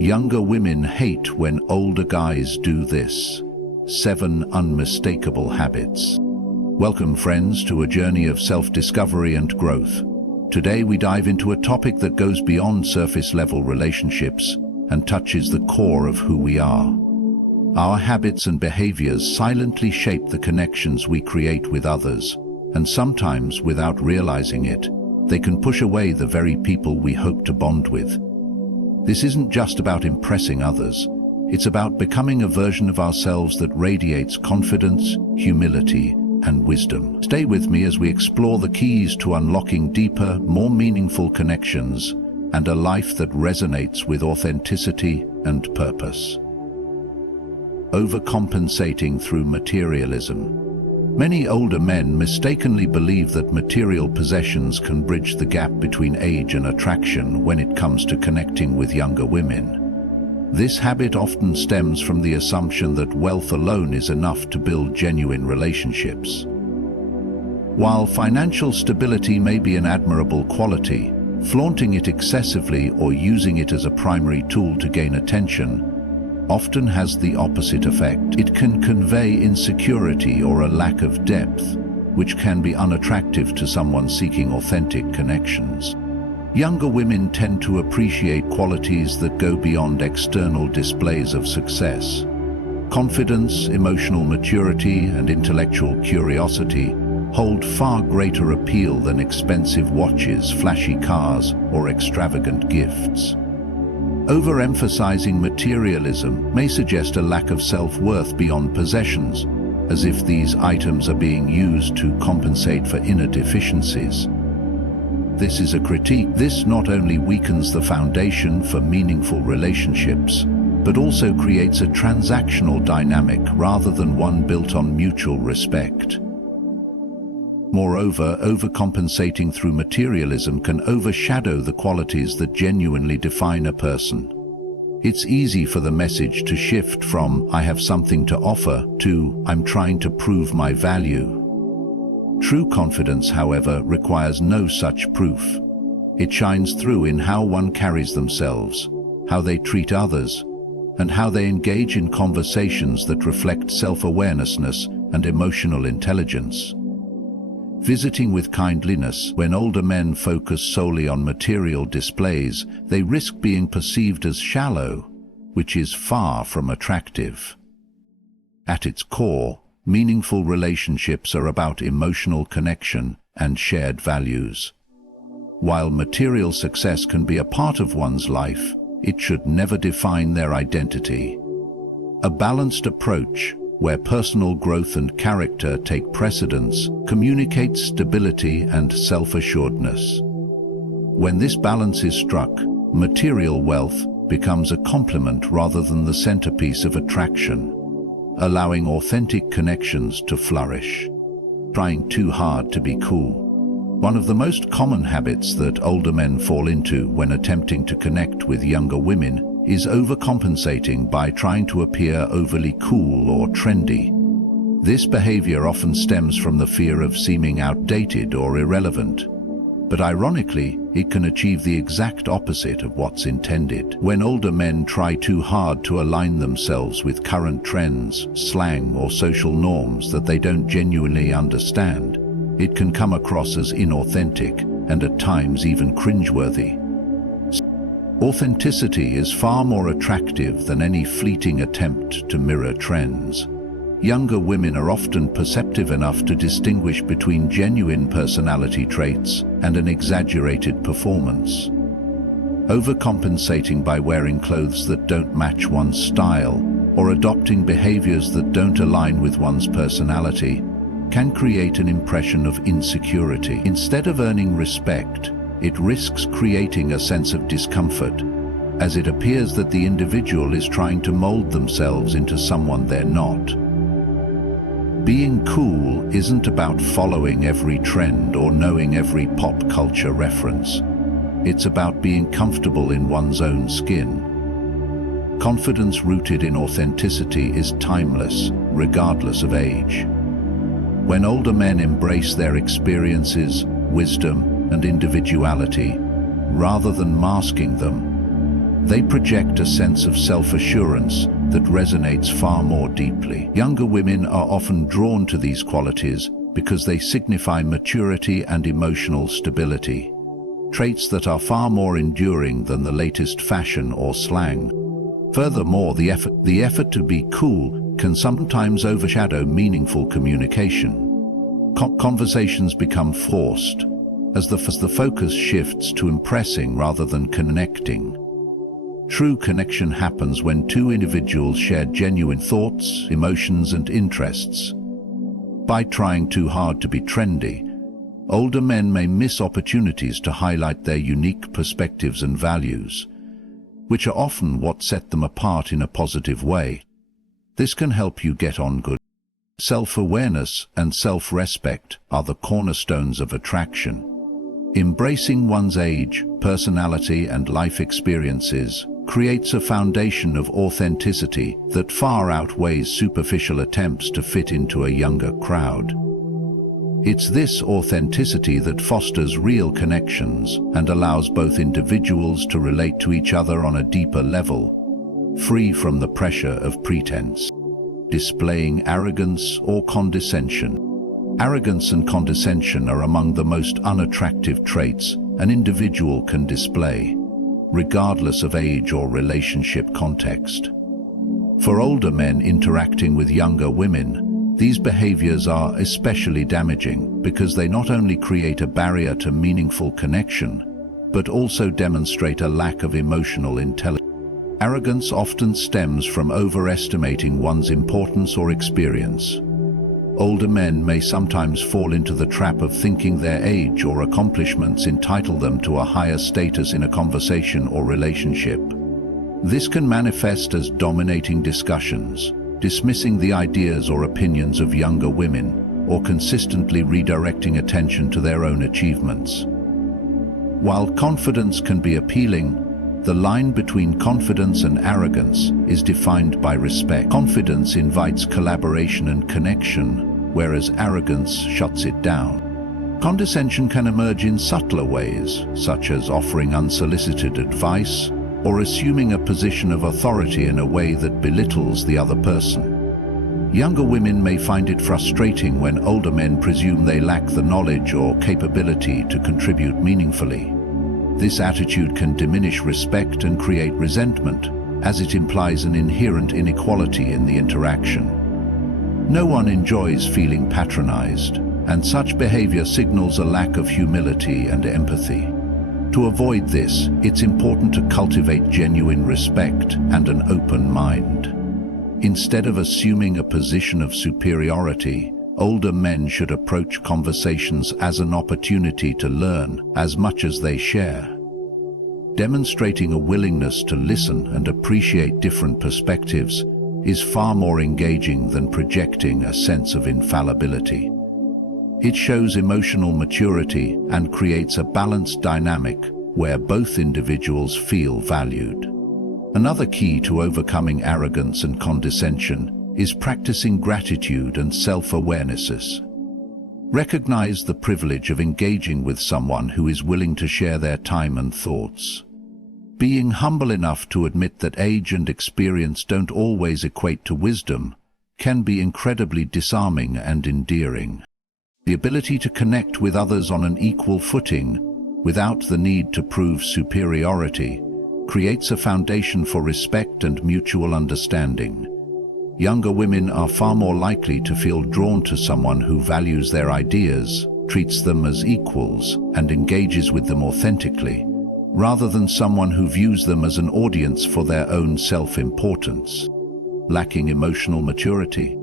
Younger women hate when older guys do this. 7 unmistakable habits. Welcome, friends, to a journey of self-discovery and growth. Today we dive into a topic that goes beyond surface-level relationships and touches the core of who we are. Our habits and behaviors silently shape the connections we create with others, and sometimes, without realizing it, they can push away the very people we hope to bond with. This isn't just about impressing others. It's about becoming a version of ourselves that radiates confidence, humility, and wisdom. Stay with me as we explore the keys to unlocking deeper, more meaningful connections and a life that resonates with authenticity and purpose. Overcompensating through materialism. Many older men mistakenly believe that material possessions can bridge the gap between age and attraction when it comes to connecting with younger women. This habit often stems from the assumption that wealth alone is enough to build genuine relationships. While financial stability may be an admirable quality, flaunting it excessively or using it as a primary tool to gain attention often has the opposite effect. It can convey insecurity or a lack of depth, which can be unattractive to someone seeking authentic connections. Younger women tend to appreciate qualities that go beyond external displays of success. Confidence, emotional maturity, and intellectual curiosity hold far greater appeal than expensive watches, flashy cars, or extravagant gifts. Overemphasizing materialism may suggest a lack of self-worth beyond possessions, as if these items are being used to compensate for inner deficiencies. This is a critique. This not only weakens the foundation for meaningful relationships, but also creates a transactional dynamic rather than one built on mutual respect. Moreover, overcompensating through materialism can overshadow the qualities that genuinely define a person. It's easy for the message to shift from "I have something to offer" to "I'm trying to prove my value." True confidence, however, requires no such proof. It shines through in how one carries themselves, how they treat others, and how they engage in conversations that reflect self-awareness and emotional intelligence. Visiting with kindliness. When older men focus solely on material displays, they risk being perceived as shallow, which is far from attractive. At its core, meaningful relationships are about emotional connection and shared values. While material success can be a part of one's life, it should never define their identity. A balanced approach, where personal growth and character take precedence, communicates stability and self-assuredness. When this balance is struck, material wealth becomes a complement rather than the centerpiece of attraction, allowing authentic connections to flourish. Trying too hard to be cool. One of the most common habits that older men fall into when attempting to connect with younger women is overcompensating by trying to appear overly cool or trendy. This behavior often stems from the fear of seeming outdated or irrelevant, but ironically, it can achieve the exact opposite of what's intended. When older men try too hard to align themselves with current trends, slang, or social norms that they don't genuinely understand, it can come across as inauthentic and at times even cringeworthy. Authenticity is far more attractive than any fleeting attempt to mirror trends. Younger women are often perceptive enough to distinguish between genuine personality traits and an exaggerated performance. Overcompensating by wearing clothes that don't match one's style or adopting behaviors that don't align with one's personality can create an impression of insecurity. Instead of earning respect, it risks creating a sense of discomfort, as it appears that the individual is trying to mold themselves into someone they're not. Being cool isn't about following every trend or knowing every pop culture reference. It's about being comfortable in one's own skin. Confidence rooted in authenticity is timeless, regardless of age. When older men embrace their experiences, wisdom, and individuality, rather than masking them, They project a sense of self-assurance that resonates far more deeply. Younger women are often drawn to these qualities because they signify maturity and emotional stability, traits that are far more enduring than the latest fashion or slang. Furthermore, the effort to be cool can sometimes overshadow meaningful communication. Conversations become forced, as the focus shifts to impressing rather than connecting. True connection happens when two individuals share genuine thoughts, emotions, and interests. By trying too hard to be trendy, older men may miss opportunities to highlight their unique perspectives and values, which are often what set them apart in a positive way. This can help you get on good. Self-awareness and self-respect are the cornerstones of attraction. Embracing one's age, personality, and life experiences creates a foundation of authenticity that far outweighs superficial attempts to fit into a younger crowd. It's this authenticity that fosters real connections and allows both individuals to relate to each other on a deeper level, free from the pressure of pretense. Displaying arrogance or condescension. Arrogance and condescension are among the most unattractive traits an individual can display, regardless of age or relationship context. For older men interacting with younger women, these behaviors are especially damaging because they not only create a barrier to meaningful connection, but also demonstrate a lack of emotional intelligence. Arrogance often stems from overestimating one's importance or experience. Older men may sometimes fall into the trap of thinking their age or accomplishments entitle them to a higher status in a conversation or relationship. This can manifest as dominating discussions, dismissing the ideas or opinions of younger women, or consistently redirecting attention to their own achievements. While confidence can be appealing, the line between confidence and arrogance is defined by respect. Confidence invites collaboration and connection, whereas arrogance shuts it down. Condescension can emerge in subtler ways, such as offering unsolicited advice or assuming a position of authority in a way that belittles the other person. Younger women may find it frustrating when older men presume they lack the knowledge or capability to contribute meaningfully. This attitude can diminish respect and create resentment, as it implies an inherent inequality in the interaction. No one enjoys feeling patronized, and such behavior signals a lack of humility and empathy. To avoid this, it's important to cultivate genuine respect and an open mind. Instead of assuming a position of superiority, older men should approach conversations as an opportunity to learn as much as they share. Demonstrating a willingness to listen and appreciate different perspectives is far more engaging than projecting a sense of infallibility. It shows emotional maturity and creates a balanced dynamic where both individuals feel valued. Another key to overcoming arrogance and condescension is practicing gratitude and self-awareness. Recognize the privilege of engaging with someone who is willing to share their time and thoughts. Being humble enough to admit that age and experience don't always equate to wisdom can be incredibly disarming and endearing. The ability to connect with others on an equal footing, without the need to prove superiority, creates a foundation for respect and mutual understanding. Younger women are far more likely to feel drawn to someone who values their ideas, treats them as equals, and engages with them authentically, rather than someone who views them as an audience for their own self-importance. Lacking emotional maturity.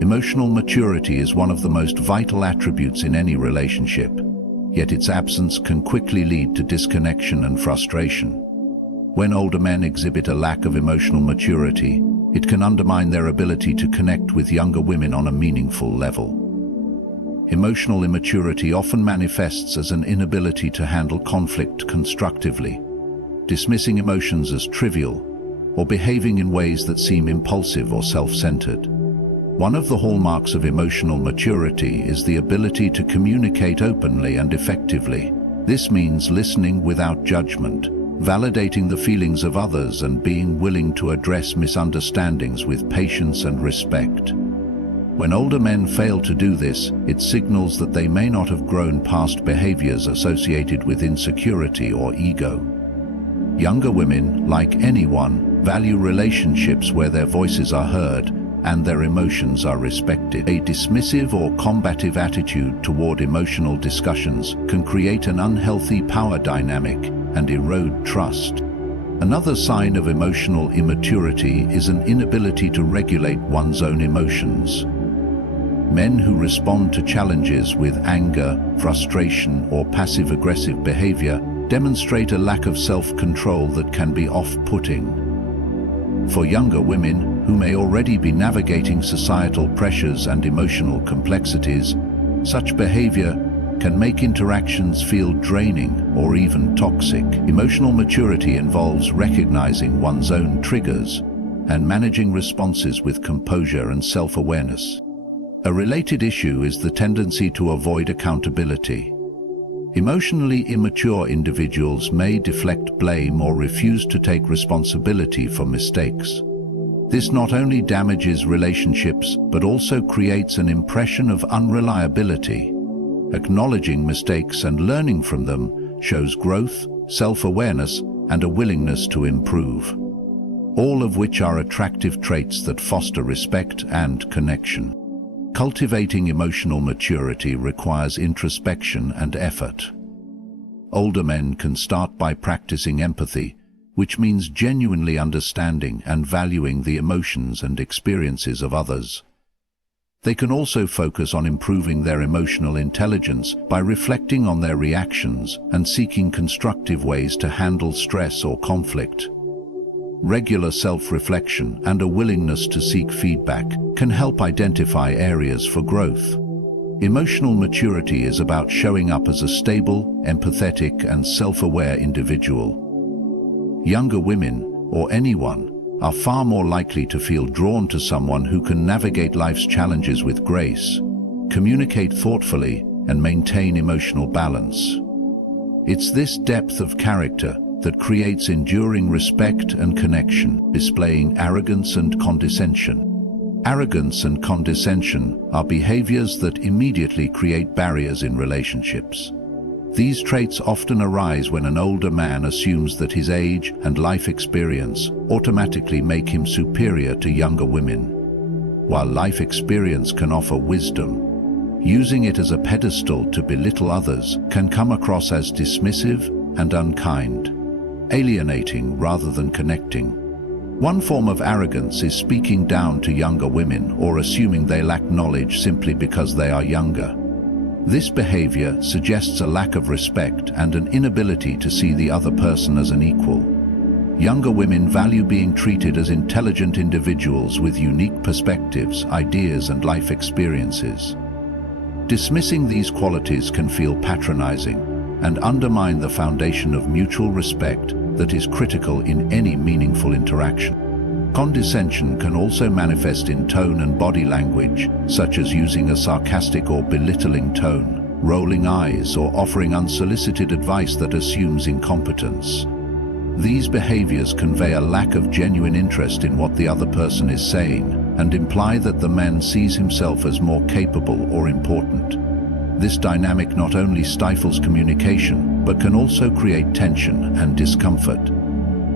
Emotional maturity is one of the most vital attributes in any relationship, yet its absence can quickly lead to disconnection and frustration. When older men exhibit a lack of emotional maturity, it can undermine their ability to connect with younger women on a meaningful level. Emotional immaturity often manifests as an inability to handle conflict constructively, dismissing emotions as trivial, or behaving in ways that seem impulsive or self-centered. One of the hallmarks of emotional maturity is the ability to communicate openly and effectively. This means listening without judgment, validating the feelings of others and being willing to address misunderstandings with patience and respect. When older men fail to do this, it signals that they may not have grown past behaviors associated with insecurity or ego. Younger women, like anyone, value relationships where their voices are heard and their emotions are respected. A dismissive or combative attitude toward emotional discussions can create an unhealthy power dynamic and erode trust. Another sign of emotional immaturity is an inability to regulate one's own emotions. Men who respond to challenges with anger, frustration, or passive-aggressive behavior demonstrate a lack of self-control that can be off-putting. For younger women, who may already be navigating societal pressures and emotional complexities, such behavior can make interactions feel draining or even toxic. Emotional maturity involves recognizing one's own triggers and managing responses with composure and self-awareness. A related issue is the tendency to avoid accountability. Emotionally immature individuals may deflect blame or refuse to take responsibility for mistakes. This not only damages relationships but also creates an impression of unreliability. Acknowledging mistakes and learning from them shows growth, self-awareness, and a willingness to improve, all of which are attractive traits that foster respect and connection. Cultivating emotional maturity requires introspection and effort. Older men can start by practicing empathy, which means genuinely understanding and valuing the emotions and experiences of others. They can also focus on improving their emotional intelligence by reflecting on their reactions and seeking constructive ways to handle stress or conflict. Regular self-reflection and a willingness to seek feedback can help identify areas for growth. Emotional maturity is about showing up as a stable, empathetic, and self-aware individual. Younger women, or anyone, are far more likely to feel drawn to someone who can navigate life's challenges with grace, communicate thoughtfully, and maintain emotional balance. It's this depth of character that creates enduring respect and connection. Displaying arrogance and condescension. Arrogance and condescension are behaviors that immediately create barriers in relationships. These traits often arise when an older man assumes that his age and life experience automatically make him superior to younger women. While life experience can offer wisdom, using it as a pedestal to belittle others can come across as dismissive and unkind, alienating rather than connecting. One form of arrogance is speaking down to younger women or assuming they lack knowledge simply because they are younger. This behavior suggests a lack of respect and an inability to see the other person as an equal. Younger women value being treated as intelligent individuals with unique perspectives, ideas, and life experiences. Dismissing these qualities can feel patronizing and undermine the foundation of mutual respect that is critical in any meaningful interaction. Condescension can also manifest in tone and body language, such as using a sarcastic or belittling tone, rolling eyes, or offering unsolicited advice that assumes incompetence. These behaviors convey a lack of genuine interest in what the other person is saying and imply that the man sees himself as more capable or important. This dynamic not only stifles communication, but can also create tension and discomfort.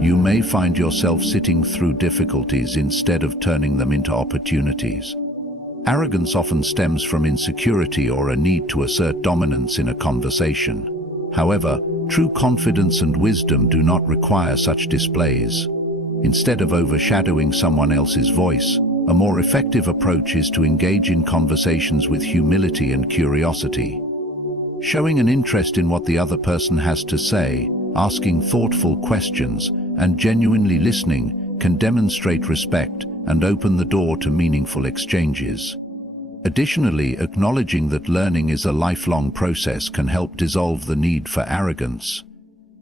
You may find yourself sitting through difficulties instead of turning them into opportunities. Arrogance often stems from insecurity or a need to assert dominance in a conversation. However, true confidence and wisdom do not require such displays. Instead of overshadowing someone else's voice, a more effective approach is to engage in conversations with humility and curiosity. Showing an interest in what the other person has to say, asking thoughtful questions, and genuinely listening can demonstrate respect and open the door to meaningful exchanges. Additionally, acknowledging that learning is a lifelong process can help dissolve the need for arrogance.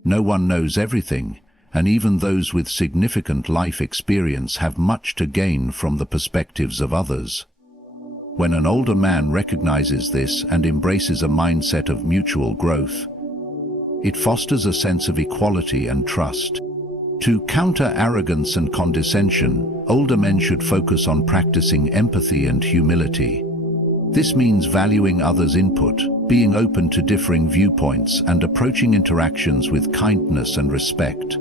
No one knows everything, and even those with significant life experience have much to gain from the perspectives of others. When an older man recognizes this and embraces a mindset of mutual growth, It fosters a sense of equality and trust. To counter arrogance and condescension, older men should focus on practicing empathy and humility. This means valuing others' input, being open to differing viewpoints, and approaching interactions with kindness and respect.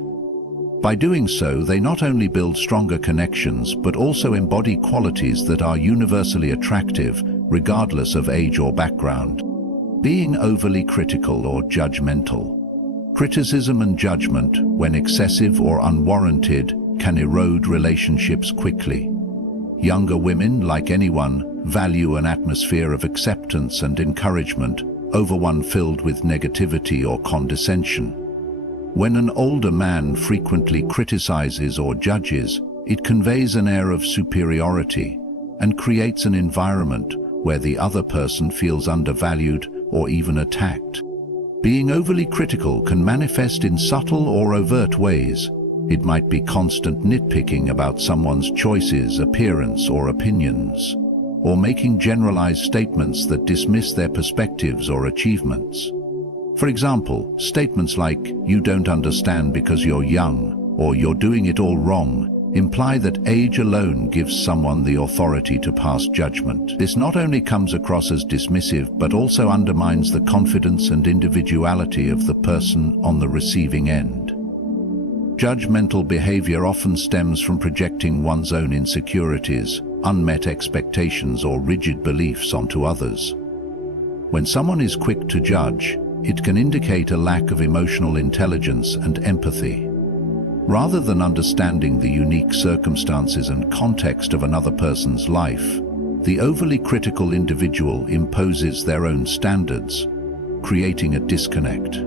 By doing so, they not only build stronger connections, but also embody qualities that are universally attractive, regardless of age or background. Being overly critical or judgmental. Criticism and judgment, when excessive or unwarranted, can erode relationships quickly. Younger women, like anyone, value an atmosphere of acceptance and encouragement over one filled with negativity or condescension. When an older man frequently criticizes or judges, it conveys an air of superiority and creates an environment where the other person feels undervalued or even attacked. Being overly critical can manifest in subtle or overt ways. It might be constant nitpicking about someone's choices, appearance, or opinions, or making generalized statements that dismiss their perspectives or achievements. For example, statements like, "You don't understand because you're young," or "You're doing it all wrong," imply that age alone gives someone the authority to pass judgment. This not only comes across as dismissive, but also undermines the confidence and individuality of the person on the receiving end. Judgmental behavior often stems from projecting one's own insecurities, unmet expectations, or rigid beliefs onto others. When someone is quick to judge, it can indicate a lack of emotional intelligence and empathy. Rather than understanding the unique circumstances and context of another person's life, the overly critical individual imposes their own standards, creating a disconnect.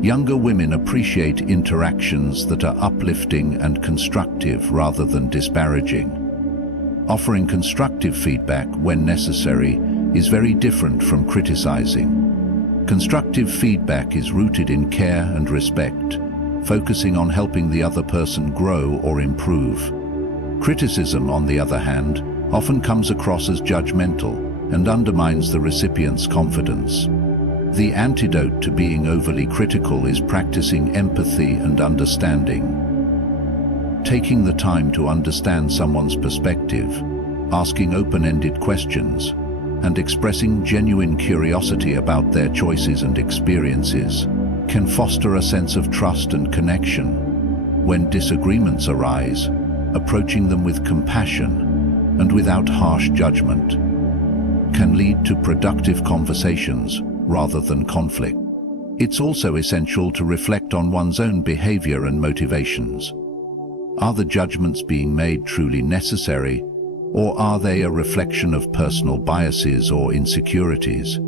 Younger women appreciate interactions that are uplifting and constructive rather than disparaging. Offering constructive feedback when necessary is very different from criticizing. Constructive feedback is rooted in care and respect, focusing on helping the other person grow or improve. Criticism, on the other hand, often comes across as judgmental and undermines the recipient's confidence. The antidote to being overly critical is practicing empathy and understanding. Taking the time to understand someone's perspective, asking open-ended questions, and expressing genuine curiosity about their choices and experiences can foster a sense of trust and connection. When disagreements arise, approaching them with compassion and without harsh judgment can lead to productive conversations rather than conflict. It's also essential to reflect on one's own behavior and motivations. Are the judgments being made truly necessary, or are they a reflection of personal biases or insecurities?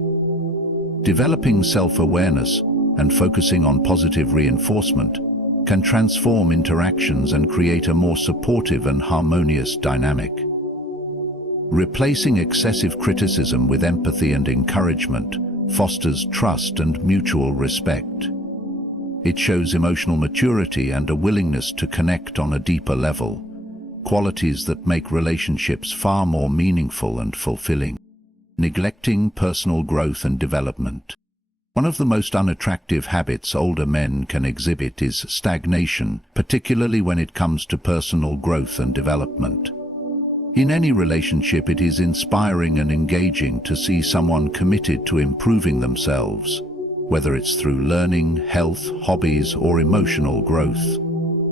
Developing self-awareness and focusing on positive reinforcement can transform interactions and create a more supportive and harmonious dynamic. Replacing excessive criticism with empathy and encouragement fosters trust and mutual respect. It shows emotional maturity and a willingness to connect on a deeper level, qualities that make relationships far more meaningful and fulfilling. Neglecting personal growth and development. One of the most unattractive habits older men can exhibit is stagnation, particularly when it comes to personal growth and development. In any relationship, it is inspiring and engaging to see someone committed to improving themselves, whether it's through learning, health, hobbies, or emotional growth.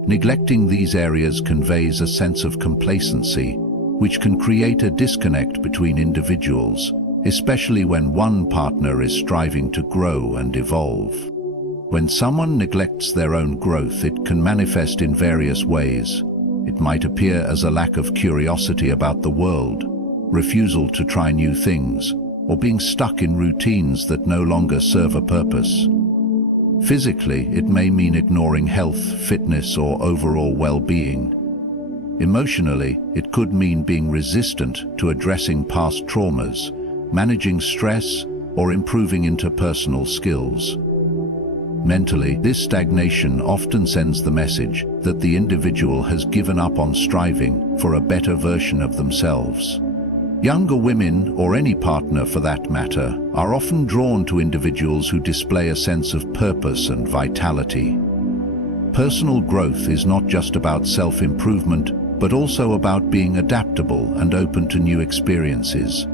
Neglecting these areas conveys a sense of complacency, which can create a disconnect between individuals, especially when one partner is striving to grow and evolve. When someone neglects their own growth, it can manifest in various ways. It might appear as a lack of curiosity about the world, refusal to try new things, or being stuck in routines that no longer serve a purpose. Physically, it may mean ignoring health, fitness, or overall well-being. Emotionally, it could mean being resistant to addressing past traumas, managing stress, or improving interpersonal skills. Mentally, this stagnation often sends the message that the individual has given up on striving for a better version of themselves. Younger women, or any partner for that matter, are often drawn to individuals who display a sense of purpose and vitality. Personal growth is not just about self-improvement, but also about being adaptable and open to new experiences.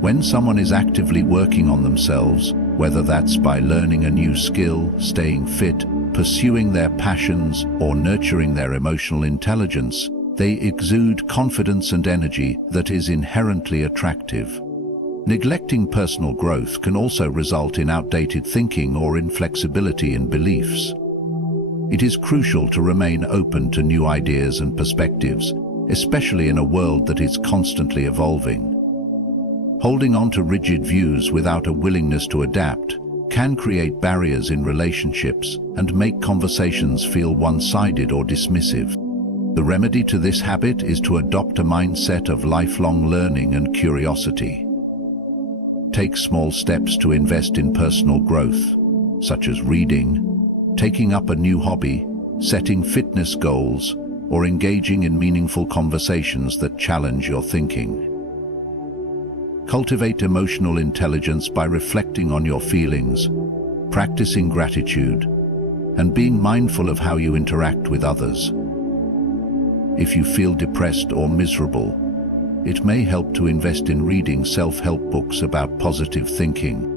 When someone is actively working on themselves, whether that's by learning a new skill, staying fit, pursuing their passions, or nurturing their emotional intelligence, they exude confidence and energy that is inherently attractive. Neglecting personal growth can also result in outdated thinking or inflexibility in beliefs. It is crucial to remain open to new ideas and perspectives, especially in a world that is constantly evolving. Holding on to rigid views without a willingness to adapt can create barriers in relationships and make conversations feel one-sided or dismissive. The remedy to this habit is to adopt a mindset of lifelong learning and curiosity. Take small steps to invest in personal growth, such as reading, taking up a new hobby, setting fitness goals, or engaging in meaningful conversations that challenge your thinking. Cultivate emotional intelligence by reflecting on your feelings, practicing gratitude, and being mindful of how you interact with others. If you feel depressed or miserable, it may help to invest in reading self-help books about positive thinking.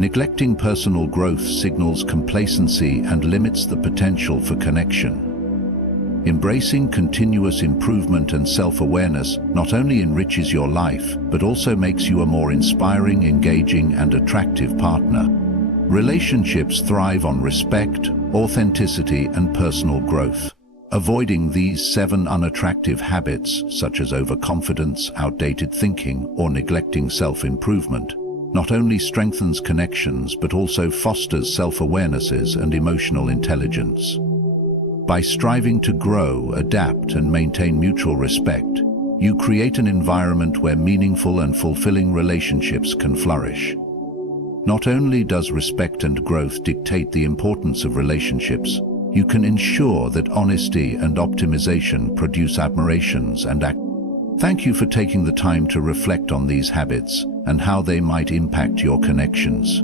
Neglecting personal growth signals complacency and limits the potential for connection. Embracing continuous improvement and self-awareness not only enriches your life, but also makes you a more inspiring, engaging, and attractive partner. Relationships thrive on respect, authenticity, and personal growth. Avoiding these 7 unattractive habits, such as overconfidence, outdated thinking, or neglecting self-improvement, not only strengthens connections but also fosters self-awarenesses and emotional intelligence. By striving to grow, adapt, and maintain mutual respect, you create an environment where meaningful and fulfilling relationships can flourish. Not only does respect and growth dictate the importance of relationships, you can ensure that honesty and optimization produce admirations and Thank you for taking the time to reflect on these habits and how they might impact your connections.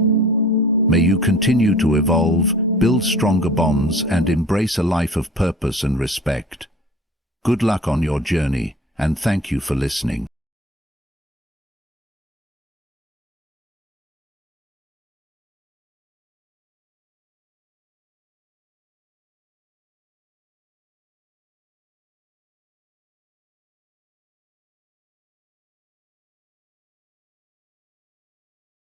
May you continue to evolve, build stronger bonds, and embrace a life of purpose and respect. Good luck on your journey, and thank you for listening.